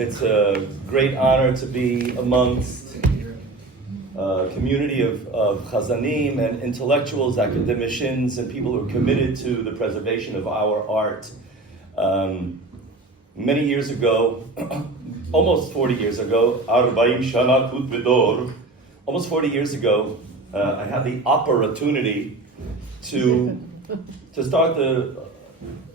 It's a great honor to be amongst a community of Chazanim and intellectuals, academicians, and people who are committed to the preservation of our art. Many years ago, almost 40 years ago, almost 40 years ago, I had the opportunity to start the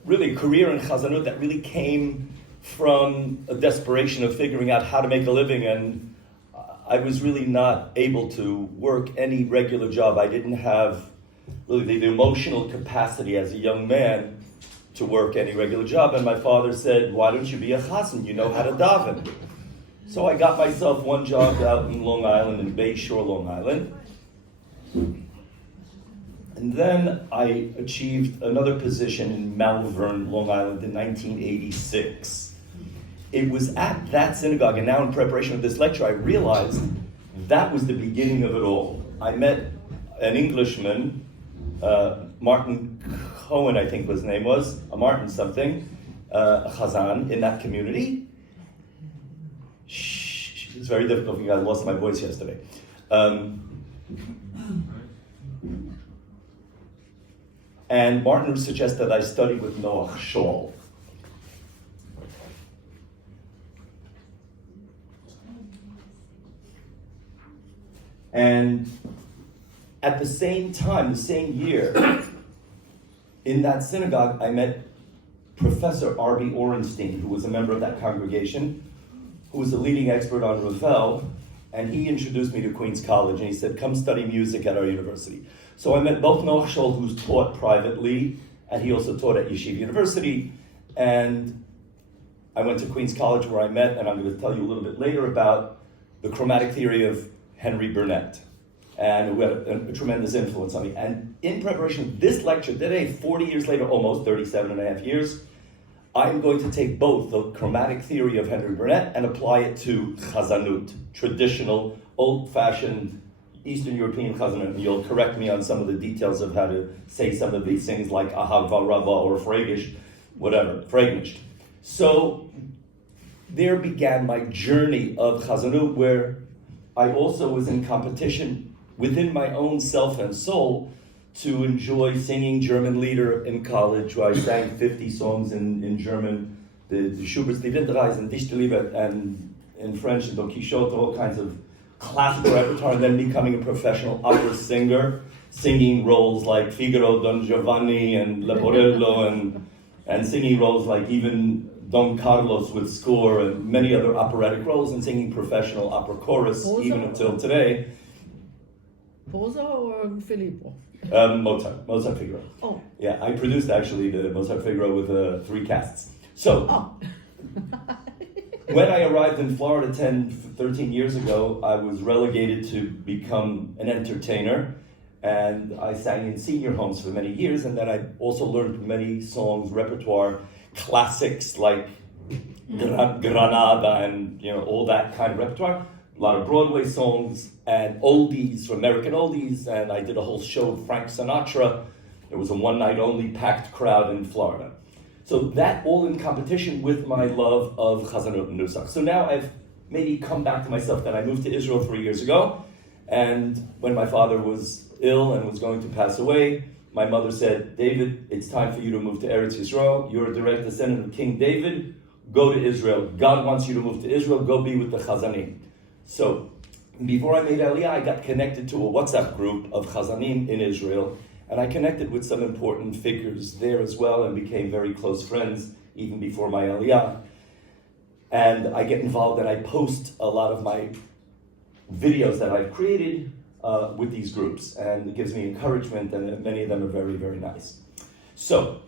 really career in Chazanut that really came from a desperation of figuring out how to make a living, and I was really not able to work any regular job. I didn't have really the emotional capacity as a young man to work any regular job, and my father said, why don't you be a Hazzan? You know how to daven. So I got myself one job out in Long Island, in Bay Shore, Long Island. And then I achieved another position in Malvern, Long Island in 1986. It was at that synagogue, and now in preparation of this lecture, I realized that was the beginning of it all. I met an Englishman, Martin Cohen, I think his name was, Martin something, a Hazzan in that community. It's very difficult because I lost my voice yesterday. And Martin suggested I study with Noah Schall. And at the same time, the same year, in that synagogue, I met Professor R.B. Orenstein, who was a member of that congregation, who was a leading expert on Ravel, and he introduced me to Queens College, and he said, come study music at our university. So I met both Noah Schall, who's taught privately, and he also taught at Yeshiva University, and I went to Queens College where I met, and I'm going to tell you a little bit later about the chromatic theory of Henry Burnett, and who had a tremendous influence on me. And in preparation of this lecture today, 40 years later, almost 37 and a half years, I'm going to take both the chromatic theory of Henry Burnett and apply it to Chazanut, traditional, old-fashioned Eastern European Chazanut. And you'll correct me on some of the details of how to say some of these things like Ahava Rabba or Fragish, whatever, Fragnish. So there began my journey of Chazanut, where I also was in competition within my own self and soul to enjoy singing German lieder in college, where I sang 50 songs in German, the Schubert's Die Winterreise and Dichterliebe, and in French, Don Quixote, all kinds of classical repertoire, and then becoming a professional opera singer, singing roles like Figaro, Don Giovanni, and Leporello, and singing roles like even Don Carlos with score and many other operatic roles, and singing professional opera chorus even until today. Posa or Filippo? Mozart Figaro. Oh. Yeah, I produced actually the Mozart Figaro with 3 casts. So, when I arrived in Florida 13 years ago, I was relegated to become an entertainer, and I sang in senior homes for many years, and then I also learned many songs, repertoire, classics like Granada and all that kind of repertoire. A lot of Broadway songs and oldies, American oldies, and I did a whole show of Frank Sinatra. There was a one-night only packed crowd in Florida. So that all in competition with my love of Chazanut and Nusach. So now I've maybe come back to myself. Then I moved to Israel 3 years ago, and when my father was ill and was going to pass away, my mother said, David, it's time for you to move to Eretz Yisrael. You're a direct descendant of King David. Go to Israel. God wants you to move to Israel. Go be with the Chazanim. So before I made Aliyah, I got connected to a WhatsApp group of Chazanim in Israel, and I connected with some important figures there as well and became very close friends even before my Aliyah. And I get involved and I post a lot of my videos that I've created with these groups, and it gives me encouragement, and many of them are very, very nice. So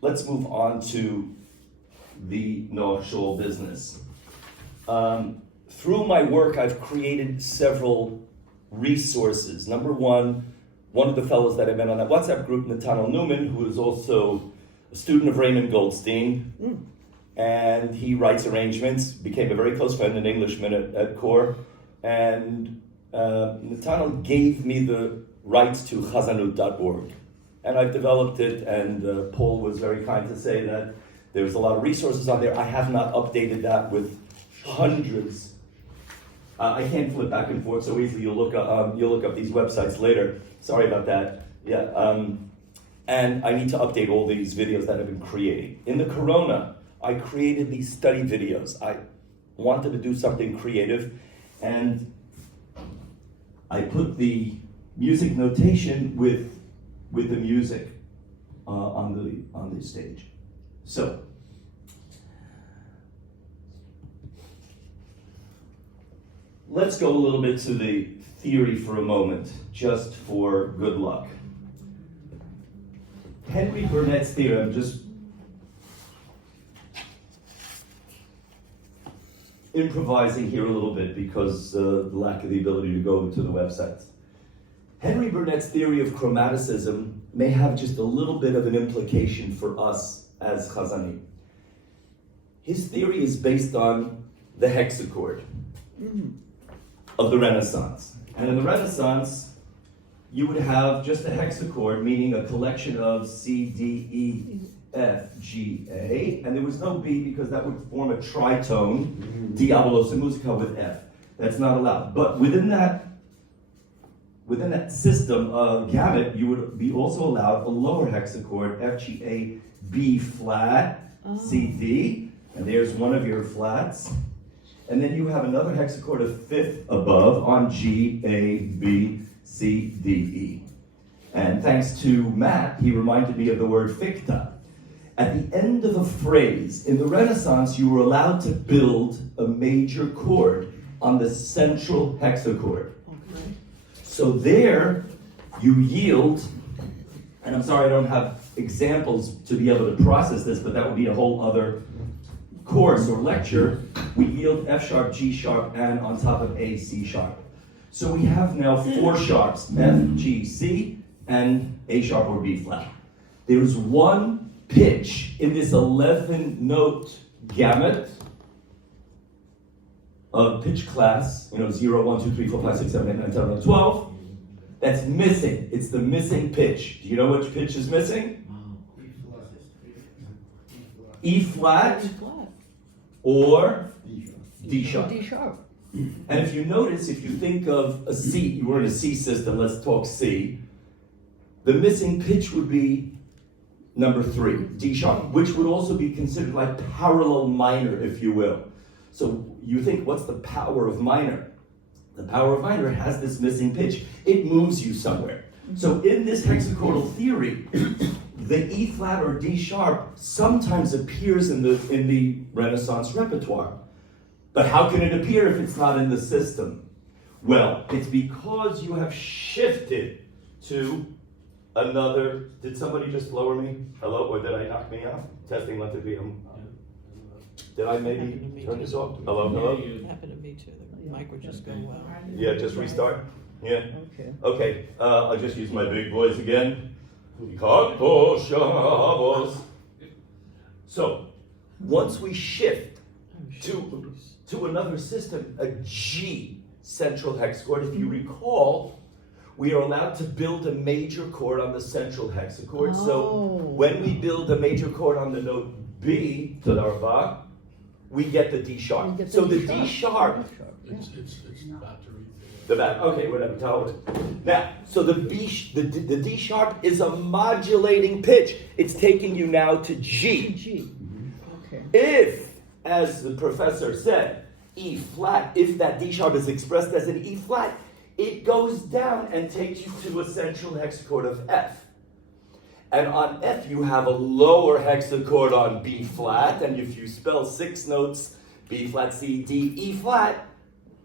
let's move on to the Noah Schall business. Through my work, I've created several resources. Number one of the fellows that I met on that WhatsApp group, Nathaniel Newman, who is also a student of Raymond Goldstein, and he writes arrangements, became a very close friend, an Englishman at Core, and Nathaniel gave me the rights to Chazanut.org, and I've developed it, and Paul was very kind to say that There's a lot of resources on there. I have not updated that with hundreds. I can't flip back and forth so easily. You'll look up these websites later. Sorry about that. Yeah. And I need to update all these videos that I've been creating. In the Corona, I created these study videos. I wanted to do something creative, and I put the music notation with the music on the stage. So, let's go a little bit to the theory for a moment, just for good luck. Henry Burnett's theory, I'm just improvising here a little bit because the lack of the ability to go to the websites. Henry Burnett's theory of chromaticism may have just a little bit of an implication for us as Chazani. His theory is based on the hexachord of the Renaissance. And in the Renaissance, you would have just a hexachord, meaning a collection of C, D, E, F, G, A, and there was no B because that would form a tritone, Diabolos and Musica with F. That's not allowed. But within that system of gamut, you would be also allowed a lower hexachord, F, G, A, B flat, C, D, and there's one of your flats. And then you have another hexachord, a fifth above on G, A, B, C, D, E. And thanks to Matt, he reminded me of the word ficta. At the end of a phrase, in the Renaissance, you were allowed to build a major chord on the central hexachord. Okay. So there, you yield, and I'm sorry I don't have examples to be able to process this, but that would be a whole other course or lecture. We yield F sharp, G sharp, and on top of A, C sharp. So we have now 4 sharps, F, G, C, and A sharp or B flat. There's one pitch in this 11-note gamut of pitch class, 0, 1, 2, 3, 4, 5, 6, 7, 8, 9, 10, 11, 12, that's missing. It's the missing pitch. Do you know which pitch is missing? E flat or D sharp. D sharp. And if you notice, if you think of a C, you were in a C system, let's talk C, the missing pitch would be number 3, D sharp, which would also be considered like parallel minor, if you will. So you think, what's the power of minor? The power of minor has this missing pitch. It moves you somewhere. So in this hexachordal theory, the E flat or D sharp sometimes appears in the Renaissance repertoire. But how can it appear if it's not in the system? Well, it's because you have shifted to another. Did somebody just lower me? Hello, or did I knock me out? Testing 1, 2, 3. Did I maybe turn this off? Hello, hello? It happened to me too. The mic would just go well. Yeah, just restart. Yeah. Okay. Okay, I'll just use my big voice again. So, once we shift to another system, a G central hexachord, if you recall, we are allowed to build a major chord on the central hexachord. So when we build a major chord on the note B, Tadarva, we get the D sharp. So the D sharp, It's battery. the back, okay, whatever, tell it. Now, so the D sharp is a modulating pitch. It's taking you now to G. G. Okay. If, as the professor said, E flat, if that D sharp is expressed as an E flat, it goes down and takes you to a central hexachord of F. And on F you have a lower hexachord on B flat, and if you spell 6 notes, B flat, C, D, E flat,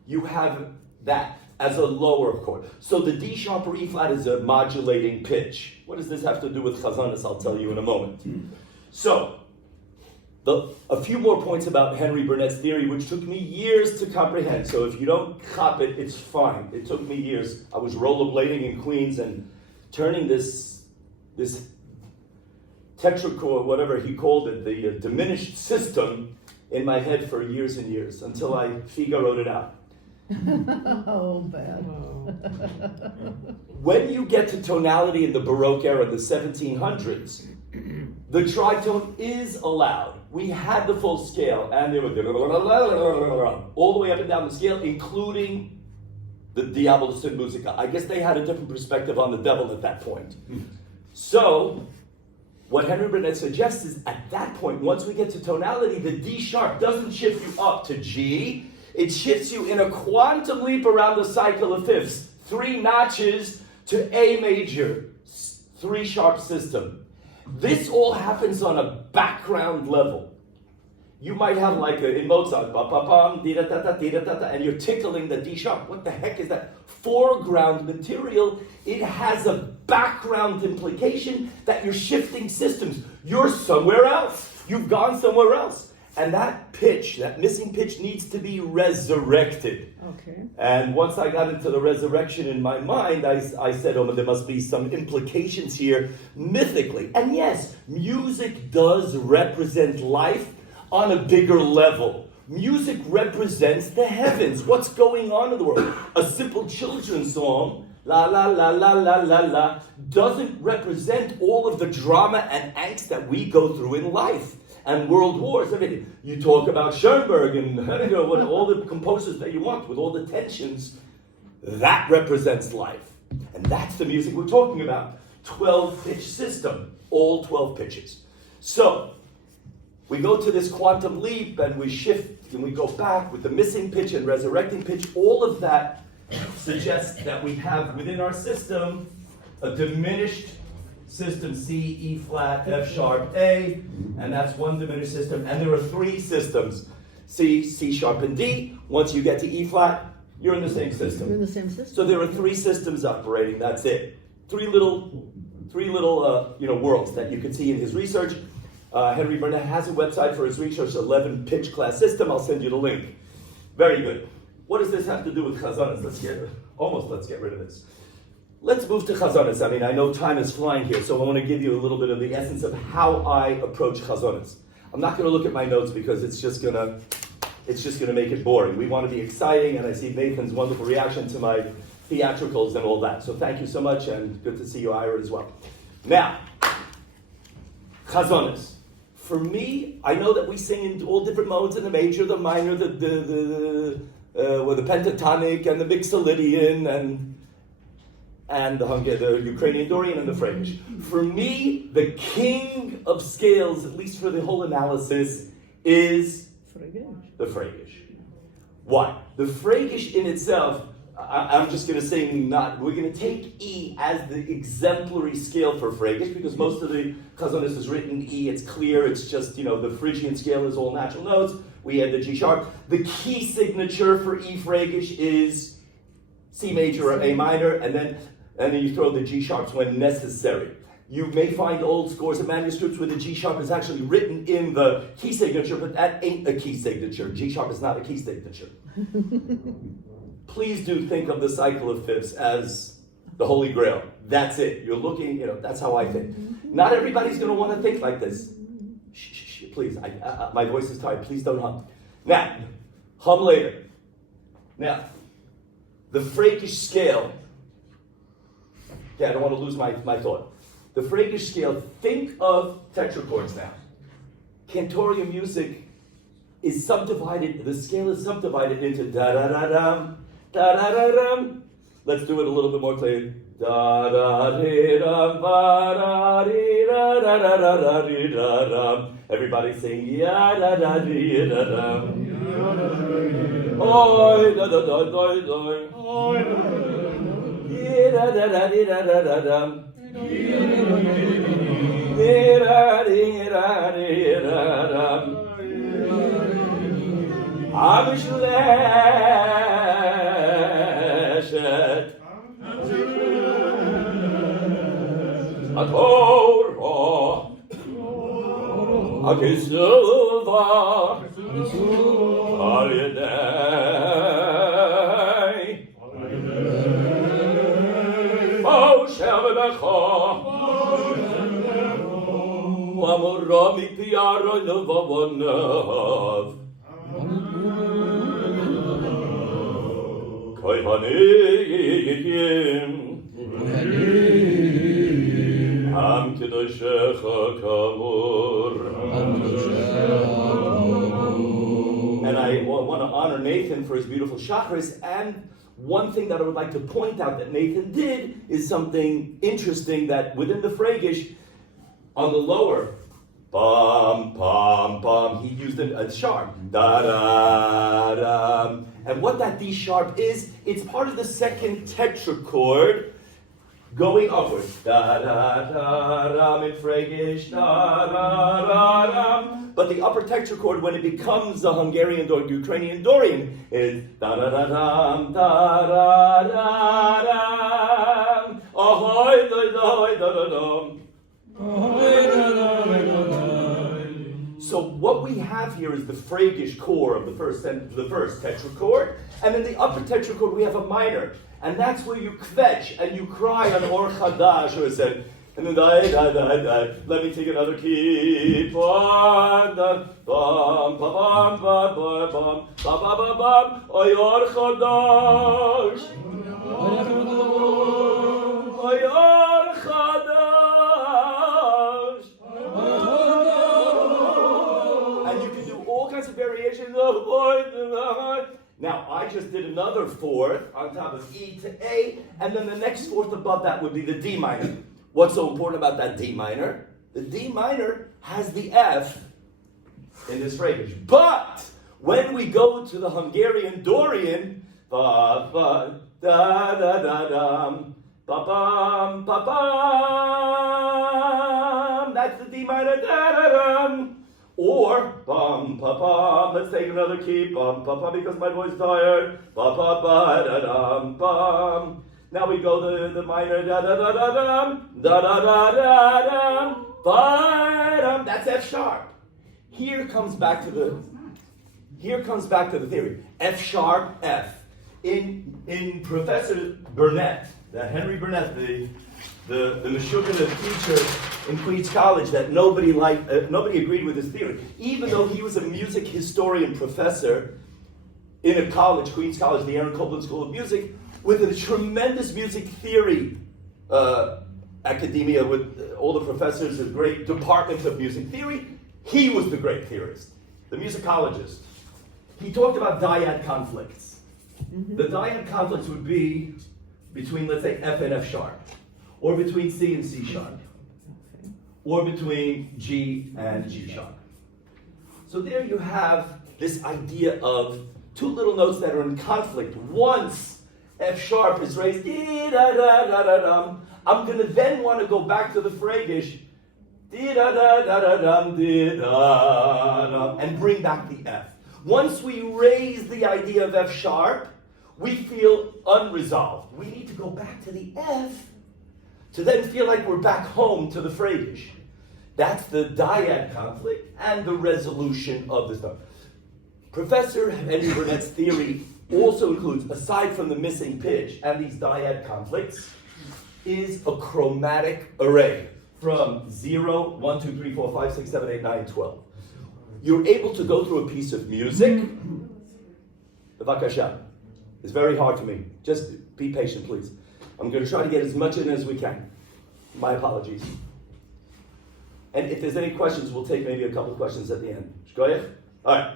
you have that as a lower chord. So the D sharp or E flat is a modulating pitch. What does this have to do with Chazanis? I'll tell you in a moment. So, a few more points about Henry Burnett's theory, which took me years to comprehend. So if you don't cop it, it's fine. It took me years. I was rollerblading in Queens and turning this tetrachord, whatever he called it, the diminished system, in my head for years and years, until I Figaro'd it out. Oh, bad. When you get to tonality in the Baroque era, the 1700s, the tritone is allowed. We had the full scale, and they were all the way up and down the scale, including the Diabolus in Musica. I guess they had a different perspective on the devil at that point. So, what Henry Burnett suggests is, at that point, once we get to tonality, the D sharp doesn't shift you up to G, it shifts you in a quantum leap around the cycle of fifths, 3 notches to A major, 3 sharp system. This all happens on a background level. You might have like in Mozart, ba-ba-bum, di-da-da-da, and you're tickling the D sharp. What the heck is that? Foreground material. It has a background implication that you're shifting systems. You're somewhere else. You've gone somewhere else. And that pitch, that missing pitch, needs to be resurrected. Okay. And once I got into the resurrection in my mind, I said, oh, there must be some implications here mythically. And yes, music does represent life on a bigger level. Music represents the heavens. What's going on in the world? A simple children's song, la la la la la la la, doesn't represent all of the drama and angst that we go through in life. And world wars, everything. You talk about Schoenberg and Heidegger, all the composers that you want, with all the tensions, that represents life. And that's the music we're talking about. 12-pitch system, all 12 pitches. So, we go to this quantum leap and we shift and we go back with the missing pitch and resurrecting pitch. All of that suggests that we have within our system a diminished system C, E flat, F sharp, A, and that's one diminished system. And there are 3 systems, C, C sharp, and D. Once you get to E flat, you're in the same system. You're in the same system. So there are 3 systems operating. That's it. Three little worlds that you can see in his research. Henry Burnett has a website for his research, 11 pitch class system. I'll send you the link. Very good. What does this have to do with Chazanas? Let's get rid of this. Let's move to Chazanas. I mean, I know time is flying here, so I want to give you a little bit of the essence of how I approach Chazanas. I'm not going to look at my notes because it's just going to make it boring. We want to be exciting, and I see Nathan's wonderful reaction to my theatricals and all that. So thank you so much, and good to see you, Ira, as well. Now, Chazanas. For me, I know that we sing in all different modes, in the major, the minor, the pentatonic, and the mixolydian, and the Ukrainian Dorian, and the Fraigish. For me, the king of scales, at least for the whole analysis, is the Fraigish. Why? The Fraigish in itself, I'm just going to say we're going to take E as the exemplary scale for Fraigish, because most of the Chazanas is written in E, it's clear, it's just, the Phrygian scale is all natural notes, we had the G sharp. The key signature for E Fraigish is C major or A minor, and then you throw the G sharps when necessary. You may find old scores of manuscripts where the G sharp is actually written in the key signature, but that ain't a key signature. G sharp is not a key signature. Please do think of the cycle of fifths as the Holy Grail. That's it. You're looking, that's how I think. Not everybody's going to want to think like this. Shh, please. My voice is tired. Please don't hum. Now, hum later. Now, the Fraigish scale. Yeah, I don't want to lose my thought. The Fraigish scale, think of tetrachords now. Cantorial music is subdivided, the scale is subdivided into da-da-da-dum, da-da-da-dum. Let's do it a little bit more clearly. Da-da-dee-dum, ba-da-dee-da-da-da-da-dee-da-dum. Everybody sing ya-da-da-dee-da-dum. Oi, da-da-da-da-da. Ya-da-da-da-dee-da-da-da-dum. Da-da-dee-da-dee-da-dee-da-dum. המשולשת התורה הכסובה על ידי משה ובכה ואמורה מפי ארונו ובניו Kohanim Am Kedoshecha Kamur. And I want to honor Nathan for his beautiful chakras. And one thing that I would like to point out that Nathan did is something interesting that within the Fragish, on the lower, bum, bum, bum, he used a sharp. Da, da, da. And what that D sharp is, it's part of the second tetrachord going upwards. Da, da, da, da, in Fragish, da, da, da, da. But the upper tetrachord, when it becomes the Hungarian or Ukrainian Dorian, is da da da dam da da da dam. Ahoy da da da da dam. So what we have here is the Fragish core of the first tetrachord, and in the upper tetrachord we have a minor, and that's where you kvetch and you cry on Or Chadash, or said. And then let me take another key. Bum, bum, bum, bum, bum, bum, bum, bum, bum, Oyor Chadash. Oyor Chadash. And you can do all kinds of variations of voice. Now, I just did another fourth on top of E to A, and then the next fourth above that would be the D minor. What's so important about that D minor? The D minor has the F in this Fragish. But when we go to the Hungarian Dorian, ba ba da da da dum, ba bum ba bum. That's the D minor da da dum. Or bum ba bum. Let's take another key, bum ba bum, because my voice is tired. Ba ba ba da dum bum. Now we go to the minor da da da da dum, da da da da dum, ba dum. That's F sharp. Here comes back to the theory. F sharp, F. In Professor Burnett, Henry Burnett, the Meshuggah teacher in Queens College, that nobody agreed with his theory, even though he was a music historian professor in a college, Queens College, the Aaron Copland School of Music, with a tremendous music theory academia, with all the professors, a great department of music theory. He was the great theorist, the musicologist. He talked about dyad conflicts. Mm-hmm. The dyad conflicts would be between, let's say, F and F sharp, or between C and C sharp, or between G and G sharp. So there you have this idea of two little notes that are in conflict. Once F sharp is raised, I'm going to then want to go back to the Fragish, and bring back the F. Once we raise the idea of F sharp, we feel unresolved. We need to go back to the F to then feel like we're back home to the Fragish. That's the dyad conflict and the resolution of the stuff. Professor Henry Burnett's theory also includes, aside from the missing pitch and these dyad conflicts, is a chromatic array from 0, 1, 2, 3, 4, 5, 6, 7, 8, 9, 12. You're able to go through a piece of music. B'vakasha. It's very hard for me. Just be patient, please. I'm going to try to get as much in as we can. My apologies. And if there's any questions, we'll take maybe a couple of questions at the end. Shkoyach? All right.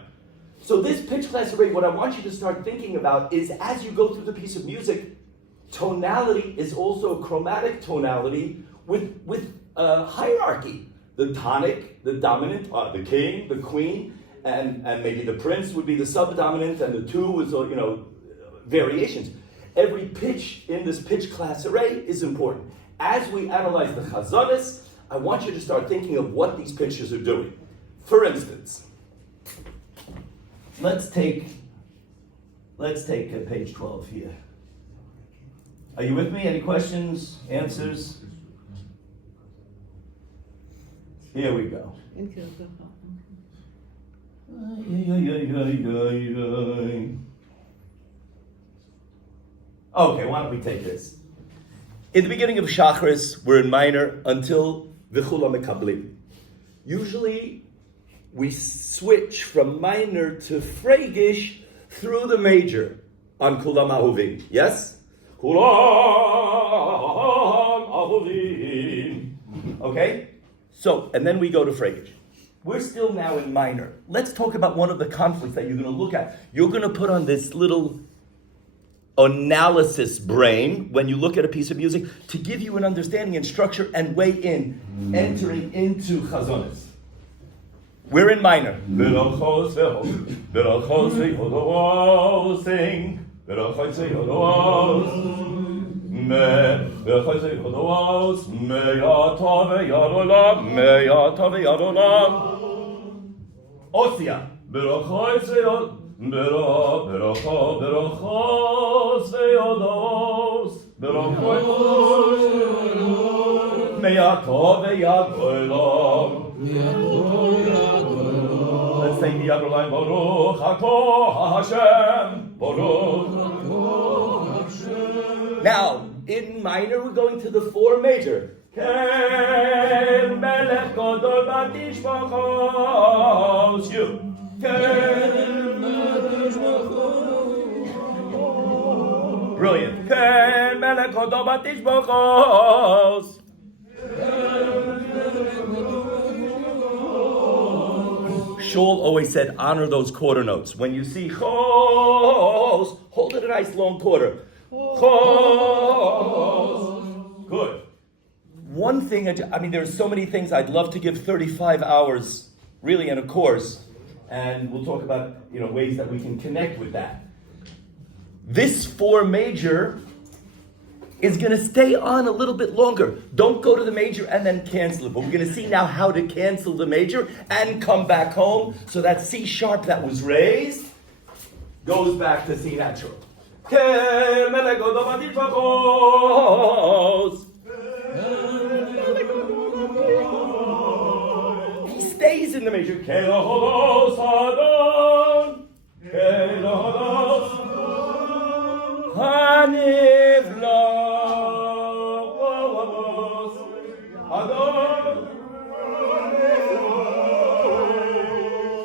So this pitch class array, what I want you to start thinking about is, as you go through the piece of music, tonality is also a chromatic tonality with hierarchy. The tonic, the dominant, the king, the queen, and maybe the prince would be the subdominant, and the two is, variations. Every pitch in this pitch class array is important. As we analyze the chazanis, I want you to start thinking of what these pitches are doing. For instance, let's take page 12 here. Are you with me? Any questions, answers? Here we go. Okay, why don't we take this? In the beginning of Shachris, we're in minor until V'chula Mekablim. Usually, we switch from minor to Fragish through the major on Kulam Ahuvim. Yes? Kulam Ahuvim. Okay? So, and then we go to Frege. We're still now in minor. Let's talk about one of the conflicts that you're going to look at. You're going to put on this little analysis brain when you look at a piece of music to give you an understanding and structure and way in, entering into chazonis. We're in minor. Osia. Let's sing the other line. Baruch Atah Hashem. Baruch Hashem. Now, in minor, we're going to the 4 major. Ken melech gadol batishbachos. You. Brilliant. Ken melech gadol batishbachos. Schall always said, honor those quarter notes. When you see chos, hold it a nice long quarter. Chos. Good. One thing, there's so many things. I'd love to give 35 hours, really, in a course, and we'll talk about ways that we can connect with that. This 4 major is going to stay on a little bit longer. Don't go to the major and then cancel it. But we're going to see now how to cancel the major and come back home. So that C sharp that was raised goes back to C natural. He stays in the major.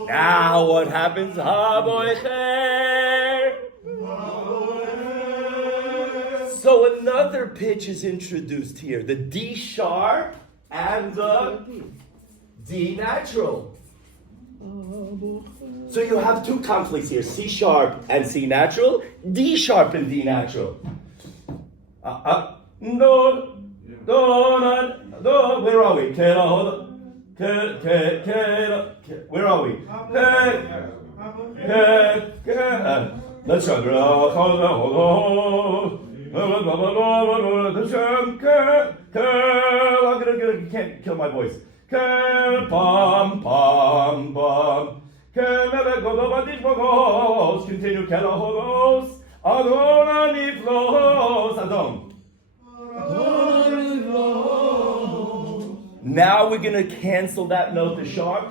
Now what happens? So another pitch is introduced here. The D sharp and the D natural. So you have 2 conflicts here. C sharp and C natural. D sharp and D natural. Where are we? Where are we? Let's try. You can't kill my voice. Pam pam pam. Continue. Adon. Now we're going to cancel that note, the sharp.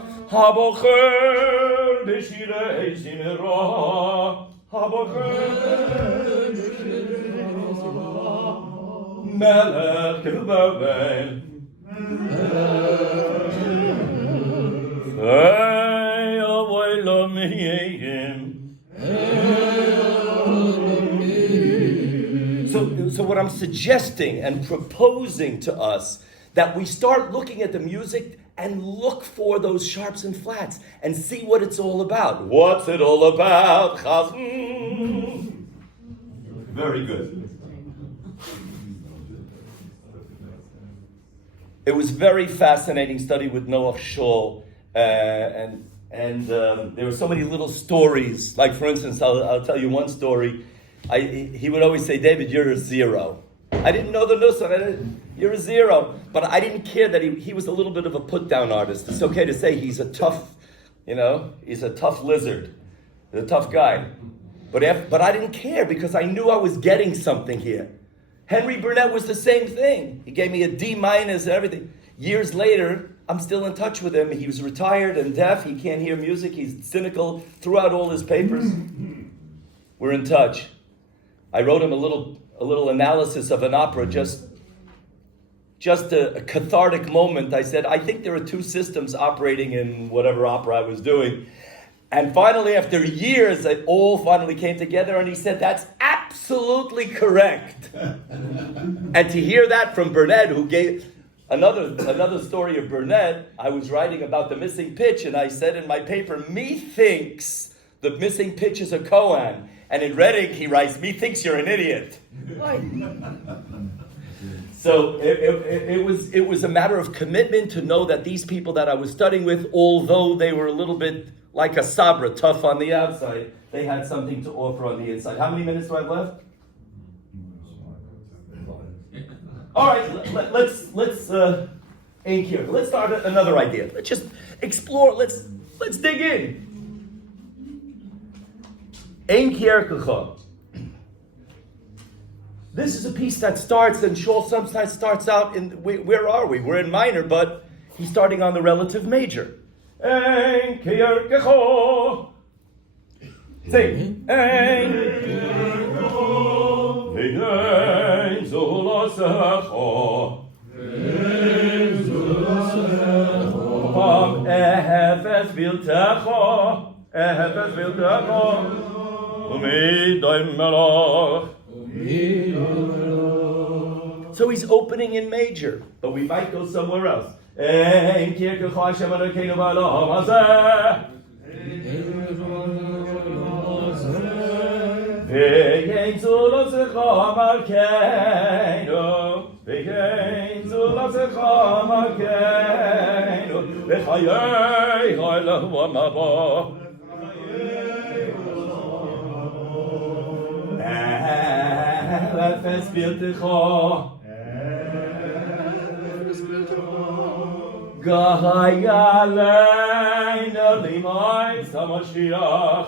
So what I'm suggesting and proposing to us, that we start looking at the music and look for those sharps and flats and see what it's all about. What's it all about? Very good. It was very fascinating study with Noah Schall, and there were so many little stories. Like, for instance, I'll tell you one story. He would always say, David, you're a 0. I didn't know the nusach. You're a 0. But I didn't care that he was a little bit of a put-down artist. It's okay to say he's a tough, he's a tough lizard. He's a tough guy. But I didn't care because I knew I was getting something here. Henry Burnett was the same thing. He gave me a D- and everything. Years later, I'm still in touch with him. He was retired and deaf. He can't hear music. He's cynical. Threw out all his papers. We're in touch. I wrote him a little analysis of an opera, just a cathartic moment. I said, I think there are 2 systems operating in whatever opera I was doing. And finally, after years, it all finally came together, and he said, that's absolutely correct. And to hear that from Burnett, who gave Another story of Burnett, I was writing about the missing pitch, and I said in my paper, methinks the missing pitch is a koan. And in Reading, he writes, methinks you're an idiot. So it was a matter of commitment to know that these people that I was studying with, although they were a little bit like a sabra, tough on the outside, they had something to offer on the inside. How many minutes do I have left? All right, let's aim here. Let's start another idea. Let's just explore. Let's dig in. Aim Kierkegaard. This is a piece that starts, and Schall sometimes starts out in, where are we? We're in minor, but he's starting on the relative major. Ein Kierkegaard. Sing. Ein Kierkegaard. Vein zulasecho. Vein zulasecho. Am efes viltecho. Efes viltecho. Umi doim melach. So he's opening in major, but we might go somewhere else. Ein Kierkegaard Hashem Elokeinu ba'olam hazeh. V'yein zulasecha malkeinu. V'yein zulasecha malkeinu. V'chayei ha'elahu ha'mabo. Efes viltecho. Gahayaleinu limais hamashiach.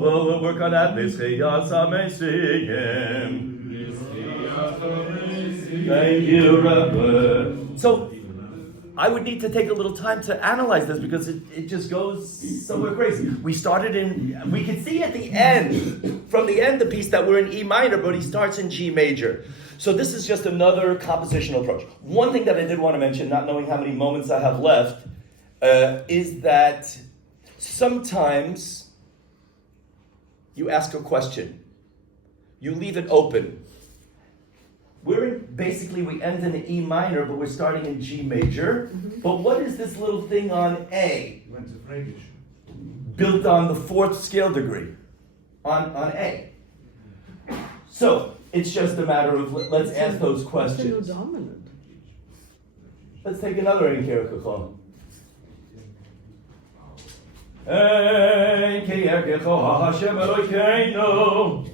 Well, we'll work on that. Thank you, Rabbi. So, I would need to take a little time to analyze this because it just goes somewhere crazy. We started we could see at the end, from the end, the piece that we're in E minor, but he starts in G major. So this is just another compositional approach. One thing that I did want to mention, not knowing how many moments I have left, is that sometimes you ask a question. You leave it open. Basically we end in E minor, but we're starting in G major. Mm-hmm. But what is this little thing on A? Built on the fourth scale degree. On A. So, it's just a matter of, let's ask those questions. Let's take another in Kierkegaard. Ein Kierkegaard Hashem Elokeinu.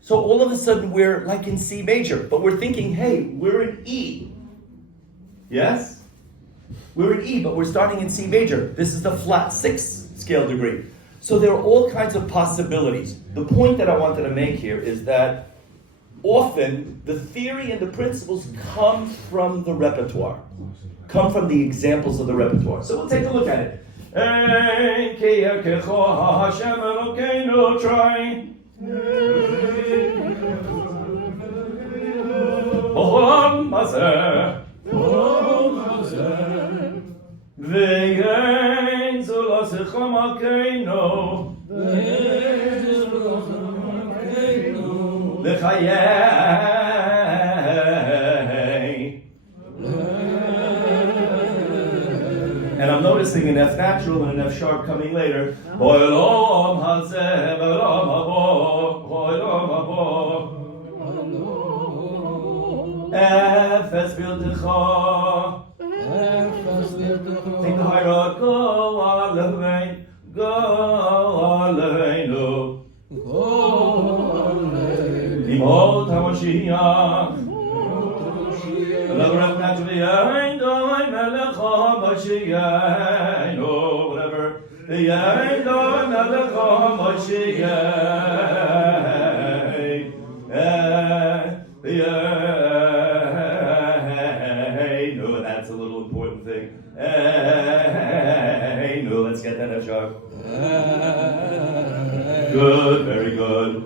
So all of a sudden we're like in C major, but we're thinking, hey, we're in E. Yes? We're in E, but we're starting in C major. This is the flat 6 scale degree. So there are all kinds of possibilities. The point that I wanted to make here is that often the theory and the principles come from the repertoire, come from the examples of the repertoire. So we'll take a look at it. Ein Kierkegaard Hashem Elokeinu, try. Olam hazeh, v'yein zulasecha malkeinu, v'chayei. And I'm noticing an F natural and an F sharp coming later. Olam hazeh, olam habo, olam habo. Efes viltecha. Take the high road. Go aleinu. Go aleinu. Imot hamashiach. Another F naturally. Ein doi melecha mashiach. Whatever. Ein doi melecha mashiach. let's get that shot. Good, very good.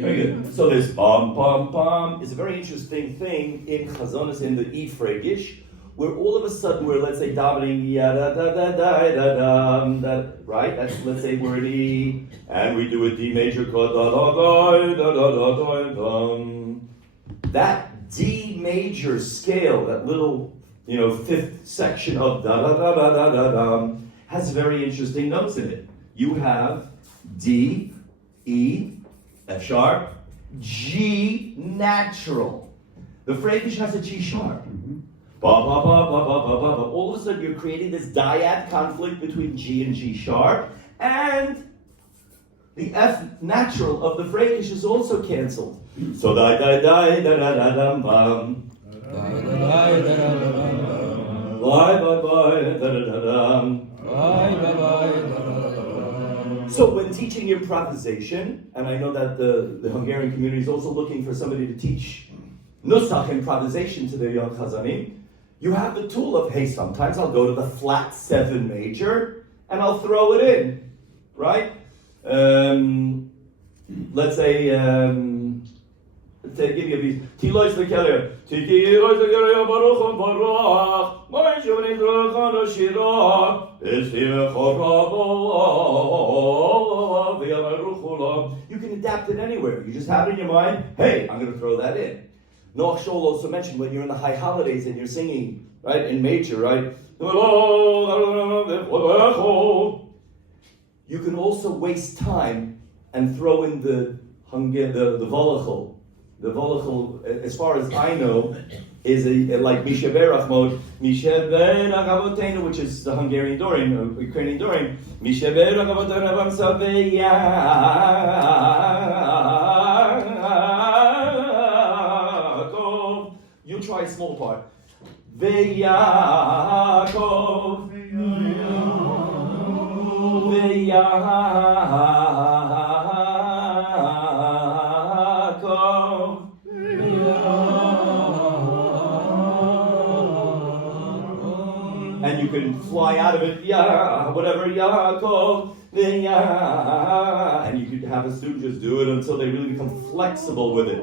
Very good. So this bum, bum, bum is a very interesting thing in Chazonis in the E Fragish, where all of a sudden we're, let's say, davening, da da da da da da, right? That's, let's say, we're in E, and we do a D major chord, da da da da da da da. That D major scale, that little, fifth section of da da da da da da da, has very interesting notes in it. You have D, E, F sharp, G natural. The Fragish has a G sharp. Ba, ba, ba, ba, ba, ba, ba, ba. All of a sudden you're creating this dyad conflict between G and G sharp, and the F natural of the Fragish is also cancelled. So da da da da da da da bum. Bye bye da da da da. So when teaching improvisation, and I know that the Hungarian community is also looking for somebody to teach nusach improvisation to the young Chazanim, you have the tool of, hey, sometimes I'll go to the flat 7 major and I'll throw it in, right? Let's say, give you a piece. Tilois lekeler. Tiki lois lekeler baruch barach. Mai shuvni drachan shira. Estive chorabo. You can adapt it anywhere. You just have it in your mind. Hey, I'm going to throw that in. Noach Schall also mentioned when you're in the high holidays and you're singing, right, in major, right? You can also waste time and throw in the volachol. The volachol, as far as I know, is like Misha Berach mode. Misha Berach Avotenu, which is the Hungarian Dorian, Ukrainian Dorian. Misha Berach Avotenu Avam Saveya. You try a small part. Ve'Yaakov, and you can fly out of it, whatever, Yaakov, and you could have a student just do it until they really become flexible with it.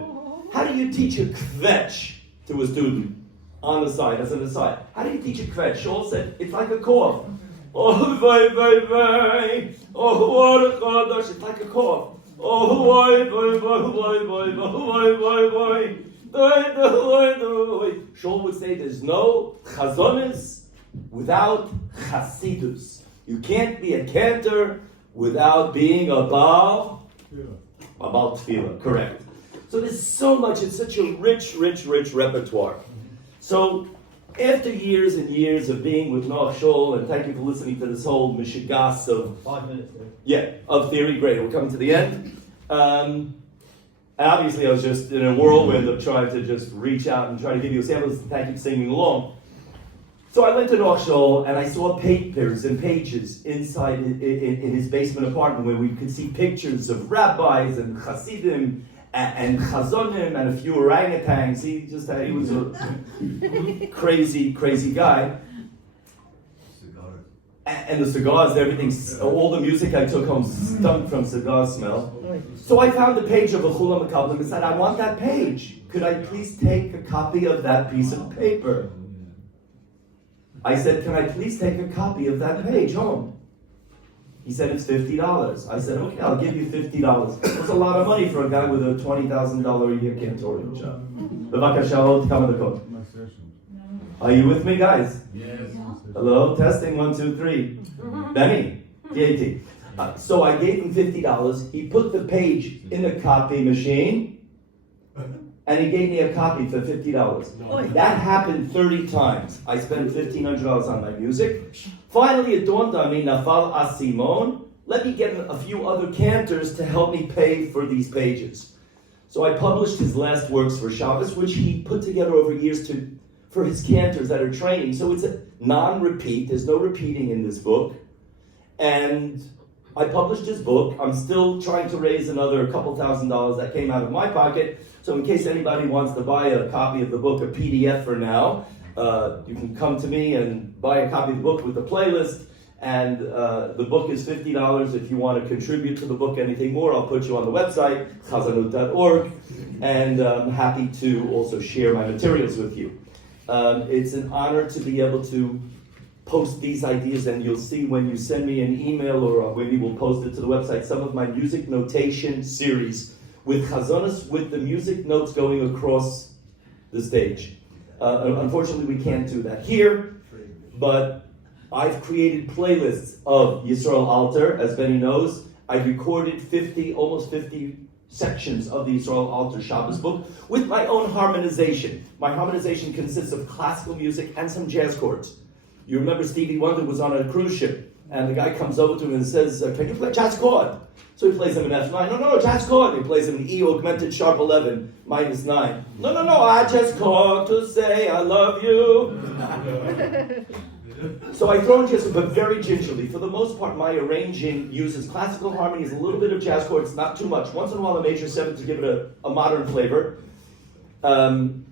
How do you teach a kvetch to a student? On the side, as an aside. How do you teach a kvetch? Schall said, it's like a cough. Oh, vay, vay, vay. Oh, what a chadash. It's like a cough. Oh, vay, vay, vay, vay, vay, vay, vay, vay. Schall would say there's no chazonis without chasidus. You can't be a cantor without being a baal tefillah. Correct. So there's so much, it's such a rich repertoire. So, after years and years of being with Noach Schall, and thank you for listening to this whole mishigas of 5 minutes. of theory. Great, we're coming to the end. And obviously, I was just in a whirlwind of trying to just reach out and try to give you a sample. Thank you for singing along. So I went to Noach Schall and I saw papers and pages inside in his basement apartment where we could see pictures of rabbis and chassidim and chazonim and a few orangutans. He was a crazy guy. Cigars. And the cigars, everything, all the music I took home stunk from cigar smell. So I found the page of a Chula Makablim and said, I want that page. Could I please take a copy of that piece of paper? I said, can I please take a copy of that page home? He said, it's $50. I said, okay, I'll give you $50. That's a lot of money for a guy with a $20,000 a year cantorial job. Are you with me, guys? Yes. Hello, testing, 1, 2, 3. Benny, DAT. So I gave him $50. He put the page in the copy machine, and he gave me a copy for $50. That happened 30 times. I spent $1,500 on my music. Finally, it dawned on me, Nafal Asimon, let me get a few other cantors to help me pay for these pages. So I published his last works for Shabbos, which he put together over years for his cantors that are training. So it's a non-repeat. There's no repeating in this book. And I published his book. I'm still trying to raise another couple $1,000 that came out of my pocket. So in case anybody wants to buy a copy of the book, a PDF for now, you can come to me and buy a copy of the book with the playlist. And the book is $50. If you want to contribute to the book anything more, I'll put you on the website, chazanut.org. And I'm happy to also share my materials with you. It's an honor to be able to post these ideas, and you'll see when you send me an email or maybe we'll post it to the website, some of my music notation series with chazonos, with the music notes going across the stage. Unfortunately, we can't do that here, but I've created playlists of Yisrael Alter, as Benny knows. I've recorded almost 50 sections of the Yisrael Alter Shabbos book with my own harmonization. My harmonization consists of classical music and some jazz chords. You remember Stevie Wonder was on a cruise ship, and the guy comes over to him and says, can you play jazz chord? So he plays him an F9. No, jazz chord. He plays him an E augmented sharp 11, minus 9. No, I just called to say I love you. So I throw in jazz, but very gingerly. For the most part, my arranging uses classical harmonies, a little bit of jazz chords, not too much. Once in a while, a major seventh to give it a modern flavor. And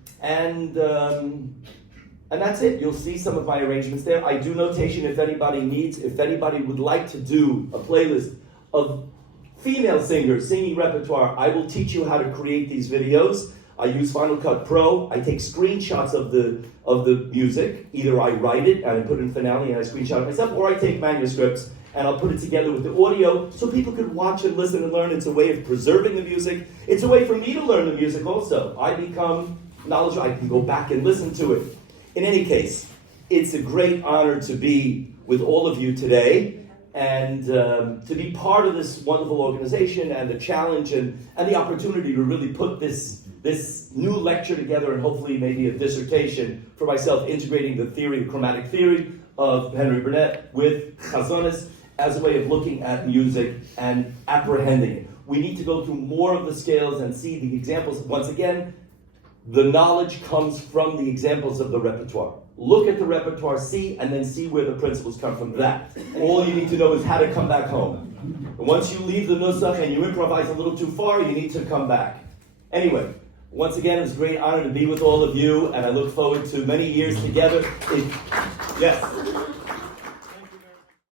that's it. You'll see some of my arrangements there. I do notation if anybody needs, if anybody would like to do a playlist of female singers singing repertoire, I will teach you how to create these videos. I use Final Cut Pro. I take screenshots of the music. Either I write it and I put it in Finale and I screenshot it myself, or I take manuscripts and I'll put it together with the audio so people could watch and listen and learn. It's a way of preserving the music. It's a way for me to learn the music also. I become knowledgeable. I can go back and listen to it. In any case, it's a great honor to be with all of you today and to be part of this wonderful organization and the challenge and the opportunity to really put this new lecture together and hopefully maybe a dissertation for myself, integrating the chromatic theory of Henry Burnett with chazonis as a way of looking at music and apprehending it. We need to go through more of the scales and see the examples. Once again, the knowledge comes from the examples of the repertoire. Look at the repertoire, and then see where the principles come from that. All you need to know is how to come back home. And once you leave the nusach and you improvise a little too far, you need to come back. Anyway, once again, it's a great honor to be with all of you, and I look forward to many years together. Yes.